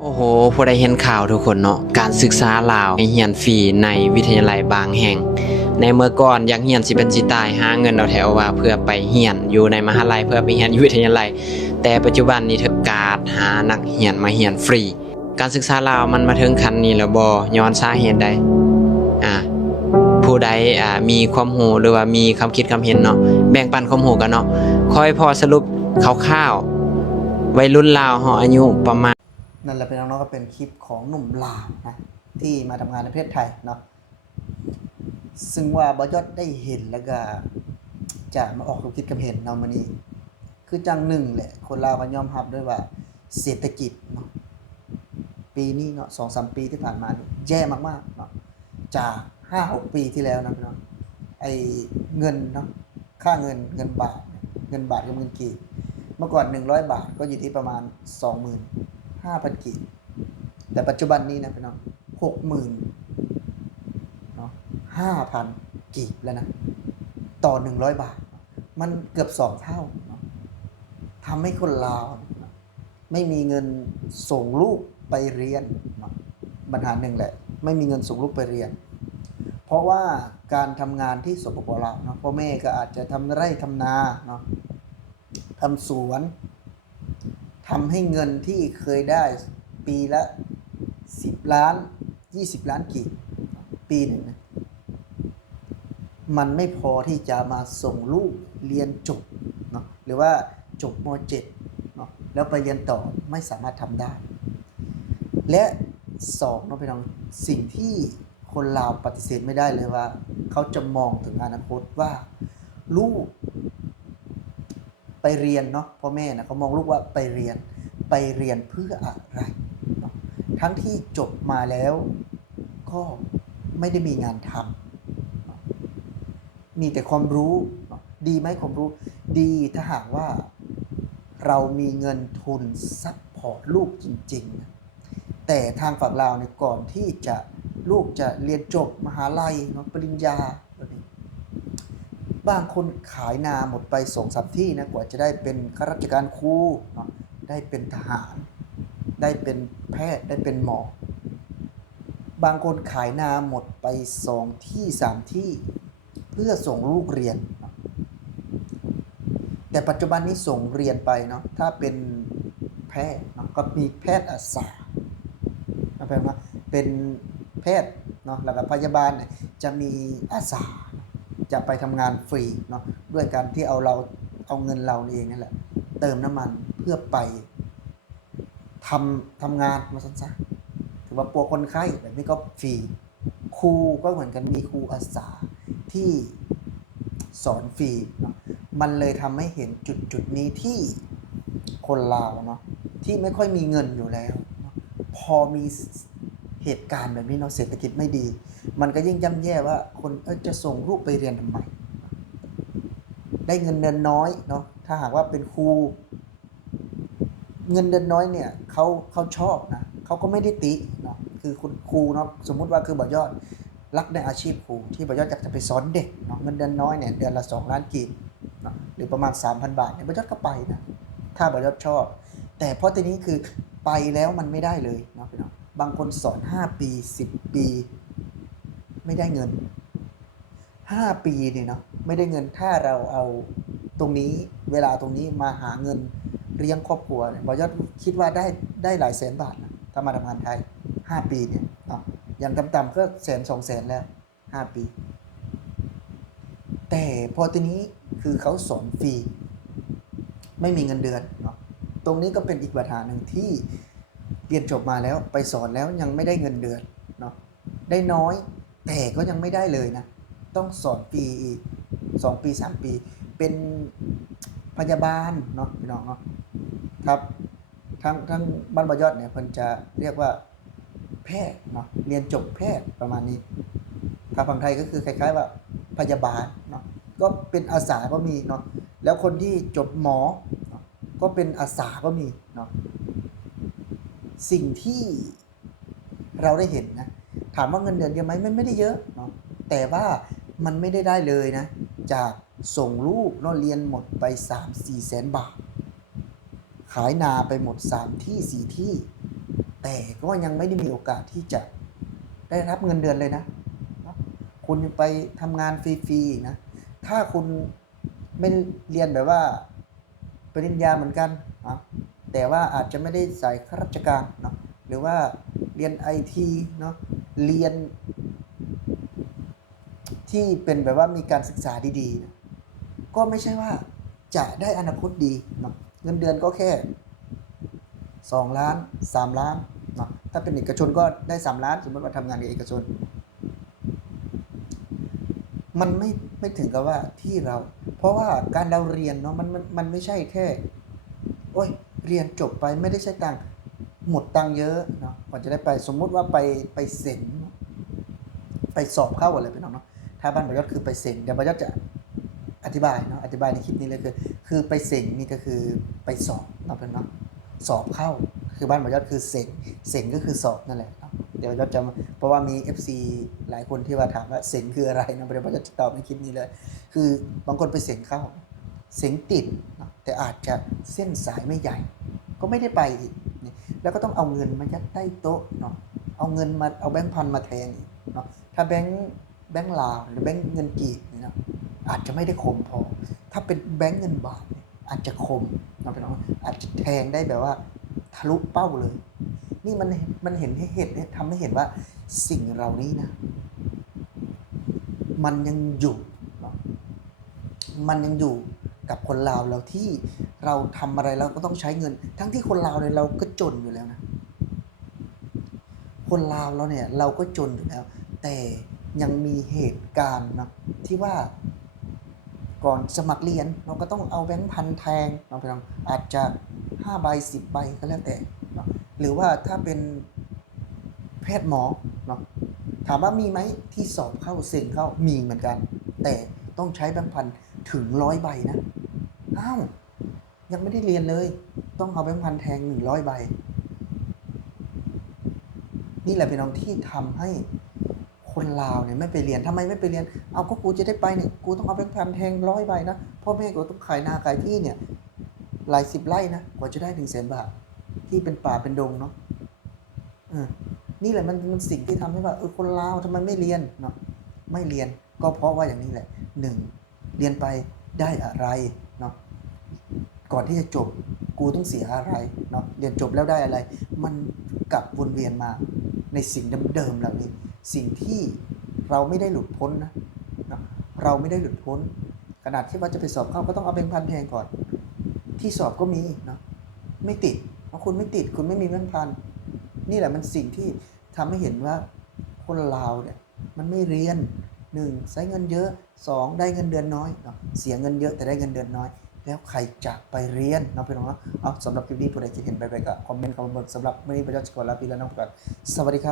โอ้โหพอได้เห็นข่าวทุกคนเนาะ การศึกษาลาวให้เรียนฟรีในวิทยาลัยบางแห่ง ในเมื่อก่อนอยากเรียนสิเป็นสิตายหาเงินเอาแถวว่าเพื่อไปเรียนอยู่ในมหาลัยเพื่อไปเรียนอยู่วิทยาลัย แต่ปัจจุบันนี้เถอการหานักเรียนมาเรียนฟรี การศึกษาลาวมันมาถึงขั้นนี้แล้วบ่ย้อนสาเหตุใดอ่าผู้ใดอ่ามีความรู้หรือว่ามีความคิดความเห็นเนาะแบ่งปันความรู้กันเนาะคอยพอสรุปคร่าวๆวัยรุ่นลาวเฮาอายุประมาณ นั่นแหละเป็นน้องๆก็เป็นคลิปของหนุ่มลาวนะที่มาทำงานในประเทศไทยเนาะซึ่งว่าบอยอดได้เห็นแล้วก็จะมาออกความคิดกับเห็นเนาะมันนี้คือจังหนึ่งแหละคนลาวก็ยอมรับด้วยว่าเศรษฐกิจเนาะปีนี้เนาะสองสามปีที่ผ่านมานี่แย่มากๆเนาะจากห้าหกปีที่แล้วนะพี่น้องไอเงินเนาะค่าเงินเงินบาท เงินบาทกับเงินกีบเมื่อก่อนหนึ่งร้อยบาทก็อยู่ที่ประมาณสองหมื่น ห้าพันกีบแต่ปัจจุบันนี้นะพี่น้องหกหมื่นเนาะห้าพันกีบแล้วนะ ต่อหนึ่งร้อยบาท มันเกือบสองเท่าเนาะทำให้คนลาว ไม่มีเงินส่งลูกไปเรียนปัญหาหนึ่งแหละ ไม่มีเงินส่งลูกไปเรียน เพราะว่าการทำงานที่สปปลาวเนาะพ่อแม่ก็อาจจะทำไร่ทำนาเนาะทำสวน ทำให้เงินที่เคยได้ปีละ 10 ล้าน 20 ล้านกีบปีหนึ่งนะมันไม่พอที่จะมาส่งลูกเรียนจบเนาะหรือว่าจบม .7 เนาะแล้วไปเรียนต่อไม่สามารถทำได้ และสองเนาะพี่น้องสิ่งที่คนลาวปฏิเสธไม่ได้เลยว่า เขาจะมองถึงอนาคตว่า ลูก ไปเรียนเนาะพ่อแม่นะเขามองลูกว่าไปเรียนไปเรียนเพื่ออะไร ทั้งที่จบมาแล้วก็ไม่ได้มีงานทำมีแต่ความรู้ดีไหมความรู้ดีถ้าหากว่าเรามีเงินทุนซัพพอร์ตลูกจริงๆนะแต่ทางฝั่งลาเนี่ยก่อนที่จะลูกจะเรียนจบมหาลัยเนาะปริญญา บางคนขายนาหมดไปสองสามที่นะกว่าจะได้เป็นข้าราชการครูเนาะได้เป็นทหาร ได้เป็นแพทย์ได้เป็นหมอ บางคนขายนาหมดไปสองที่สามที่ เพื่อส่งลูกเรียน แต่ปัจจุบันนี้ส่งเรียนไปเนาะถ้าเป็นแพทย์เนาะก็มีแพทย์อาสาแปลว่าเป็นแพทย์เนาะแล้วก็พยาบาลจะมีอาสา จะไปทำงานฟรีเนาะด้วยการที่เอาเราเอาเงินเราเองนั่นแหละเติมน้ำมันเพื่อไปทำทำงานมาสั้นๆถือว่าปัวคนไข้แบบนี้ก็ฟรีครูก็เหมือนกันมีครูอาสาที่สอนฟรีมันเลยทำให้เห็นจุดจุดนี้ที่คนลาวเนาะที่ไม่ค่อยมีเงินอยู่แล้ว พอมีเหตุการณ์แบบนี้เนาะเศรษฐกิจไม่ดี มันก็ยิ่งย่ำแย่ว่าคนเอ้ยจะส่งลูกไปเรียนทำไม ได้เงินเดือนน้อยเนาะถ้าหากว่าเป็นครู เงินเดือนน้อยเนี่ยเขาเขาชอบนะเขาก็ไม่ได้ติเนาะคือคุณครูเนาะสมมุติว่าคือบ่ยอดรักในอาชีพครูที่บ่ยอดอยากจะไปสอนเด็กเนาะเงินเดือนน้อยเนี่ยเดือนละสองล้านกีบเนาะหรือประมาณ 3,000 บาทเนี่ยบ่ยอดก็ไปนะถ้าบ่ยอดชอบ แต่เพราะทีนี้คือไปแล้วมันไม่ได้เลยเนาะพี่น้องบางคนสอน 5 ปี 10 ปี ไม่ได้เงิน5ปีเนี่ยเนาะไม่ได้เงินถ้าเราเอาตรงนี้เวลาตรงนี้มาหาเงินเลี้ยงครอบครัวเนี่ยบอยอดคิดว่าได้ได้หลายแสนบาทนะถ้ามาทำงานไทย5ปีเนี่ยเนาะอย่างต่ำๆก็แสนสองแสนแล้ว5ปี แต่พอทีนี้คือเขาสอนฟรีไม่มีเงินเดือนเนาะตรงนี้ก็เป็นอีกปัญหาหนึ่งที่เรียนจบมาแล้วไปสอนแล้วยังไม่ได้เงินเดือนเนาะได้น้อย แต่ก็ยังไม่ได้เลยนะ ต้องสอนปีอีกสองปีสามปี เป็นพยาบาลเนาะพี่น้องเนาะครับทั้งทั้งบ้านบอยอดเนี่ยเพิ่นจะเรียกว่าแพทย์เนาะเรียนจบแพทย์ประมาณนี้ถ้าฝั่งไทยก็คือคล้าย ๆ ว่าพยาบาลเนาะก็เป็นอาสาก็มีเนาะแล้วคนที่จบหมอเนาะก็เป็นอาสาก็มีเนาะสิ่งที่เราได้เห็นนะ ถามว่าเงินเดือนเยอะไหมมันไม่ได้เยอะเนาะแต่ว่ามันไม่ได้ได้เลยนะ จากส่งลูกเนาะเรียนหมดไป 3 4แสนบาท ขายนาไปหมด 3 ที่ 4 ที่ แต่ก็ยังไม่ได้มีโอกาสที่จะได้รับเงินเดือนเลยนะ คุณไปทำงานฟรีๆนะ ถ้าคุณไม่เรียนแบบว่าปริญญาเหมือนกันนะแต่ว่าอาจจะไม่ได้สายข้าราชการเนาะหรือว่าเรียนไอทีเนาะ เรียน ที่เป็นแบบว่ามีการศึกษาดีๆ ก็ไม่ใช่ว่าจะได้อนาคตดีเนาะเงินเดือนก็แค่ 2 ล้าน 3 ล้านเนาะถ้าเป็นเอกชนก็ได้ 3 ล้าน สมมติว่าทำงานกับเอกชน มันไม่ไม่ถึงกับว่าที่เรา เพราะว่าการเราเรียนเนาะมันมันมันไม่ใช่แค่ โอ้ยเรียนจบไปไม่ได้ใช้ตังค์ หมดตังเยอะเนาะก่อนจะได้ไปสมมุติว่าไปไปเซ็นไปสอบเข้าอะไรไปน้องเนาะถ้าบ้านบรยศคือไปเซ็นเดี๋ยวบรยศจะอธิบายเนาะอธิบายในคลิปนี้เลยคือคือไปเซ็นนี่ก็คือไปสอบเนาะเป็นเนาะสอบเข้าคือบ้านบรยศคือเซ็นเซ็นก็คือสอบนั่นแหละเนาะเดี๋ยวบรยศจะเพราะว่ามี FC หลายคนที่ว่าถามว่าเซ็นคืออะไรเนาะเดี๋ยวบรยศจะตอบในคลิปนี้เลย คือบางคนไปเซ็นเข้าเสียงติดเนาะแต่อาจจะเส้นสายไม่ใหญ่ ก็ไม่ได้ไปอีก แล้วก็ต้องเอาเงินมายัดใต้โต๊ะเนาะเอาเงินมาเอาแบงค์พันมาแทนเนาะถ้าแบงค์แบงค์ลาวหรือแบงค์เงินกีบเนี่ยเนาะอาจจะไม่ได้คมพอ ถ้าเป็นแบงค์เงินบาทเนี่ยอาจจะคมเนาะพี่น้องอาจจะแทงได้แบบว่าทะลุเป้าเลย นี่มันมันเห็นให้เห็นทำให้เห็นว่าสิ่งเหล่านี้นะ มันยังอยู่ มันยังอยู่กับคนลาวเราที่ เราทำอะไรเราก็ต้องใช้เงิน ทั้งที่คนลาวเนี่ยเราก็จนอยู่แล้วนะ คนลาวเราเนี่ยเราก็จนอยู่แล้ว แต่ยังมีเหตุการณ์นะที่ว่าก่อนสมัครเรียนเราก็ต้องเอาแบงค์พันแทงเราไปลองอาจจะห้าใบสิบใบก็แล้วแต่เนาะหรือว่าถ้าเป็นแพทย์หมอเนาะถามว่ามีไหมที่สอบเข้าเซ็นเข้ามีเหมือนกัน แต่ต้องใช้แบงค์พันถึงร้อยใบนะอ้าว ยังไม่ได้เรียนเลย ต้องเอาแบงค์พันแทงหนึ่งร้อยใบ นี่แหละเป็นน้องที่ทำให้คนลาวเนี่ยไม่ไปเรียนทำไมไม่ไปเรียน เอาก็กูจะได้ไปเนี่ยกูต้องเอาแบงค์พันแทงร้อยใบนะพ่อแม่กูต้องขายนาขายที่เนี่ยหลายสิบไร่นะกว่าจะได้ถึงแสนบาทที่เป็นป่าเป็นดงเนาะออนี่แหละมันมันสิ่งที่ทำให้ว่าเออคนลาวทำไมไม่เรียนเนาะไม่เรียนก็เพราะว่าอย่างนี้แหละหนึ่งเรียนไปได้อะไรเนาะ ก่อนที่จะจบกูต้องเสียอะไรเนาะเรียนจบแล้วได้อะไร มันกลับวนเวียนมาในสิ่งเดิมๆเหล่านี้ สิ่งที่เราไม่ได้หลุดพ้นนะเนะเราไม่ได้หลุดพ้นขนาดที่ว่าจะไปสอบเข้าก็ต้องเอาแบงค์พันแทนก่อน ที่สอบก็มีเนาะไม่ติดเพราะคุณไม่ติดคุณไม่มีแบงค์พันนี่แหละมันสิ่งที่ทำให้เห็นว่าคนลาวเนี่ยมันไม่เรียนหนึ่งใช้เงินเยอะสองได้เงินเดือนน้อยเนาะเสียเงินเยอะแต่ได้เงินเดือนน้อย แล้วใครจะไปเรียนเนาะพี่น้องเนาะเอาสำหรับคลิปนี้ผู้ใดคิดเห็นไปไปก็คอมเมนต์คอมเมนต์สำหรับไม่ได้ประจักษ์กรลาพี่และน้องประกาศสวัสดีครับ